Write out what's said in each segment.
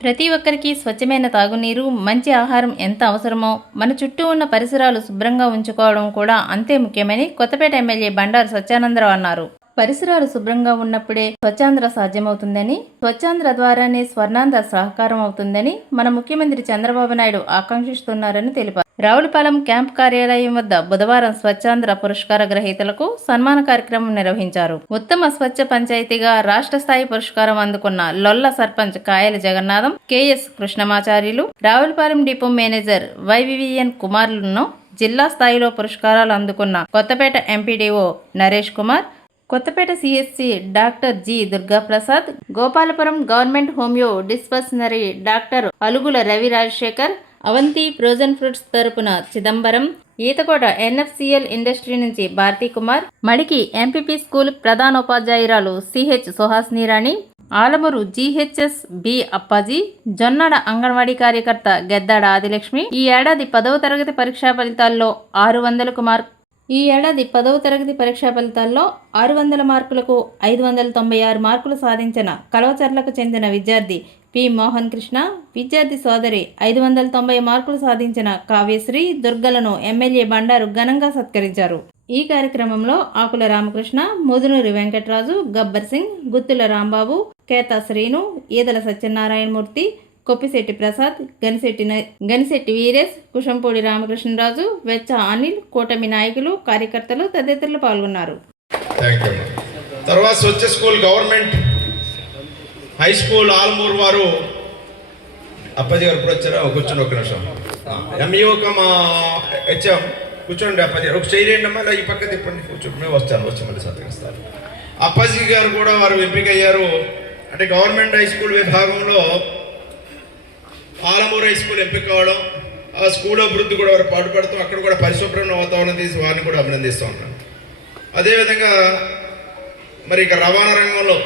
ప్రతి ఒక్కరికి స్వచ్ఛమైన తాగునీరు మంచి ఆహారం ఎంత అవసరమో మన చుట్టూ ఉన్న పరిసరాలు శుభ్రంగా ఉంచుకోవడం కూడా అంతే ముఖ్యమని కొత్తపేట ఎమ్మెల్యే బండారు సత్యానందరావు అన్నారు. పరిసరాలు శుభ్రంగా ఉన్నప్పుడే స్వచ్ఛాంధ్ర సాధ్యమవుతుందని స్వచ్ఛాంధ్ర ద్వారానే స్వర్ణాంధ్ర సహకారం అవుతుందని మన ముఖ్యమంత్రి చంద్రబాబు నాయుడు ఆకాంక్షిస్తున్నారని తెలిపారు. రావులపాలెం క్యాంప్ కార్యాలయం వద్ద బుధవారం స్వచ్ఛాంధ్ర పురస్కార గ్రహీతలకు సన్మాన కార్యక్రమం నిర్వహించారు. ఉత్తమ స్వచ్ఛ పంచాయతీగా రాష్ట్ర స్థాయి పురస్కారం అందుకున్న Lolla sarpanch Kayala Jagannatham KS Krishnamacharyulu Ravulapalem depot manager YVVN కుమార్లను జిల్లా స్థాయిలో పురస్కారాలు అందుకున్న Kothapeta MPDO Naresh Kumar Kothapeta CSC doctor G Durga Prasad Gopalapuram government homoeo dispensary doctor Alugula Ravi Rajasekhar Avanthi Frozen Fruits తరపున Chidambaram Ethakota NFCL industry నుంచి Bharathi Kumar Madiki MPP school ప్రధానోపాధ్యాయురాలు CH Suhasini Rani Alamuru GHS B Appaji Jonnada anganwadi కార్యకర్త గెద్దాడ ఆదిలక్ష్మి ఈ ఏడాది పదవ తరగతి పరీక్షా ఫలితాల్లో ఆరు వందలకు మార్క్. ఈ ఏడాది పదవ తరగతి పరీక్షా ఫలితాల్లో ఆరు వందల మార్కులకు ఐదు వందల తొంభై ఆరు మార్కులు సాధించిన కలవచర్లకు చెందిన విద్యార్థి పి. మోహన్ కృష్ణ విద్యార్థి సోదరి ఐదు వందల తొంభై మార్కులు సాధించిన కావ్యశ్రీ దుర్గలను ఎమ్మెల్యే బండారు ఘనంగా సత్కరించారు. ఈ కార్యక్రమంలో ఆకుల రామకృష్ణ ముదునూరి వెంకటరాజు గబ్బర్ సింగ్ గుత్తుల రాంబాబు కేత శ్రీను ఈదల సత్యనారాయణమూర్తి కొప్పిశెట్టి ప్రసాద్ గనిశెట్టి గనిశెట్టి వీరేష్ కుషంపూడి రామకృష్ణరాజు వెచ్చ అనిల్ కూటమి నాయకులు కార్యకర్తలు తదితరులు పాల్గొన్నారు. తర్వాత Swachh school government high school Almur వారు అప్పాజీ గారు ఇప్పుడు వచ్చారా? ఒక కూర్చోండి ఒక నిమిషం. ఎంఈఓక మా హెచ్ఎం కూర్చోండి అప్పాజీ గారు. ఒక చేయండి అమ్మా ఈ పక్క తిప్పండి కూర్చోండి. మేము వస్తాను వచ్చి మళ్ళీ సంతకిస్తాను అప్పాజీ గారు కూడా వారు ఎంపిక అయ్యారు అంటే గవర్నమెంట్ హై స్కూల్ విభాగంలో ఆలమూరు హై స్కూల్ ఎంపిక కావడం ఆ స్కూల్ అభివృద్ధి కూడా వారు పాటుపడుతూ అక్కడ కూడా పరిశుభ్రమైన వాతావరణం తీసి వారిని కూడా అభినందిస్తూ ఉన్నాను. అదేవిధంగా మరి ఇక రవాణా రంగంలో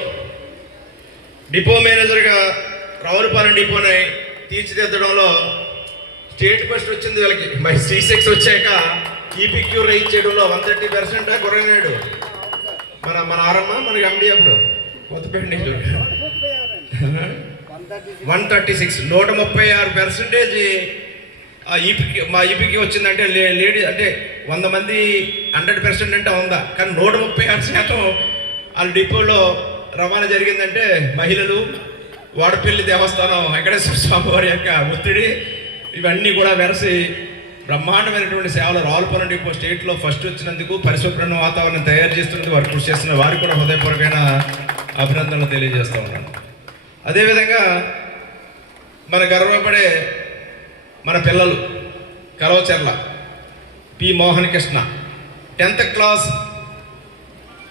డిపో మేనేజర్గా రావులపాలెం డిపోని తీర్చిదిద్దడంలో స్టేట్ ఫస్ట్ వచ్చింది వీళ్ళకి. మరి సి సిక్స్ వచ్చాక ఈపీక్యూ రైజ్ చేయడంలో వన్ థర్టీ పర్సెంట్ గుర్రనాడు మన మన ఆరమ్మ మనకి ఎండి అప్పుడు. Kothapeta one thirty six. నూట ముప్పై ఆరు పర్సెంటేజ్ ఆ ఈపీకి మా ఈపీకి వచ్చిందంటే లే లేడీ అంటే వంద మంది హండ్రెడ్ పర్సెంట్ అంటే ఉందా? కానీ నూట ముప్పై ఆరు శాతం వాళ్ళ డిపోలో రవాణా జరిగిందంటే మహిళలు వాడపల్లి దేవస్థానం వెంకటేశ్వర స్వామి వారి యొక్క ఒత్తిడి ఇవన్నీ కూడా వెరసి బ్రహ్మాండమైనటువంటి సేవలు రావులపురం డిపో స్టేట్లో ఫస్ట్ వచ్చినందుకు పరిశుభ్రమైన వాతావరణం తయారు చేస్తున్నందుకు వారు కృషి చేస్తున్న వారికి కూడా హృదయపూర్వకమైన అభినందనలు తెలియజేస్తూ ఉన్నాను. అదేవిధంగా మన గర్వపడే మన పిల్లలు Kalavacherla P Mohan Krishna tenth class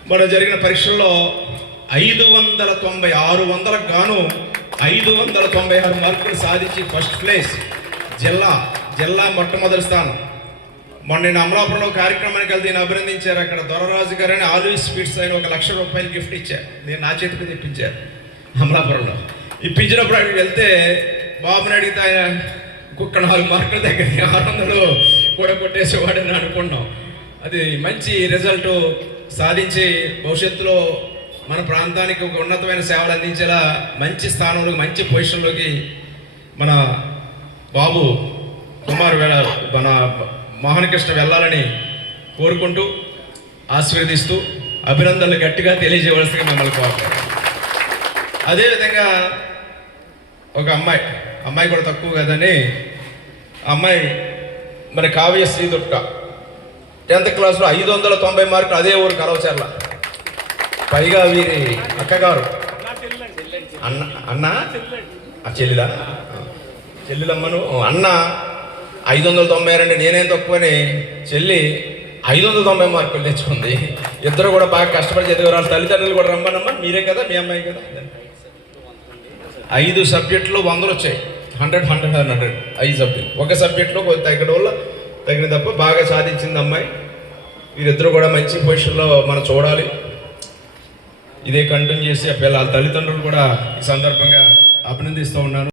మన జరిగిన పరీక్షల్లో ఐదు వందల తొంభై ఆరు వందలకు గాను ఐదు వందల తొంభై ఆరు మార్కులు సాధించి ఫస్ట్ ప్లేస్ జిల్లా జిల్లా మొట్టమొదటి స్థానం. మొన్న నేను అమలాపురంలో కార్యక్రమానికి వెళ్తే నేను అభినందించారు. అక్కడ దొరరాజు గారు అని ఆలు స్వీట్స్ ఆయన ఒక లక్ష రూపాయలు గిఫ్ట్ ఇచ్చారు. నేను నా చేతికి తెప్పించారు అమలాపురంలో. ఇప్పించినప్పుడు అక్కడికి వెళ్తే బాబుని అడిగితే ఆయన కుక్క నాలుగు మార్కుల దగ్గర ఆరు వందలు కూడా కొట్టేసేవాడని అనుకున్నాం. అది మంచి రిజల్ట్ సాధించి భవిష్యత్తులో మన ప్రాంతానికి ఒక ఉన్నతమైన సేవలు అందించేలా మంచి స్థానంలో మంచి పొజిషన్లోకి మన బాబు కుమార్ వెళ్ళ మన మోహనకృష్ణ వెళ్ళాలని కోరుకుంటూ ఆశీర్వదిస్తూ అభినందనలు గట్టిగా తెలియజేయవలసిందిగా మిమ్మల్ని కోరుతాను అదేవిధంగా ఒక అమ్మాయి అమ్మాయి కూడా తక్కువ కదని ఆ అమ్మాయి మరి కావ్య శ్రీదుర్గ టెన్త్ క్లాస్లో ఐదు వందల తొంభై మార్కులు అదే ఊరు కలవచర్ల. పైగా వీరి అక్కగారు. అన్న అన్న? ఆ చెల్లిలా? చెల్లెలమ్మను? అన్న ఐదు వందల తొంభై రెండు నేనేం తక్కువని చెల్లి ఐదు వందల తొంభై మార్కులు తెచ్చుకుంది. ఇద్దరు కూడా బాగా కష్టపడి చదివారు. తల్లిదండ్రులు కూడా రమ్మనమ్మా. మీరే కదా మీ అమ్మాయి కదా? ఐదు సబ్జెక్టులు వందలు వచ్చాయి. Hundred hundred hundred. ఐదు సబ్జెక్ట్ ఒక సబ్జెక్ట్లో కొద్ది తగ్గడం వల్ల తగిన తప్ప బాగా సాధించింది అమ్మాయి. వీరిద్దరూ కూడా మంచి పొజిషన్లో మనం చూడాలి. ఇదే కంటిన్యూ చేసి ఆ పిల్లల తల్లిదండ్రులు కూడా ఈ సందర్భంగా అభినందిస్తూ ఉన్నాను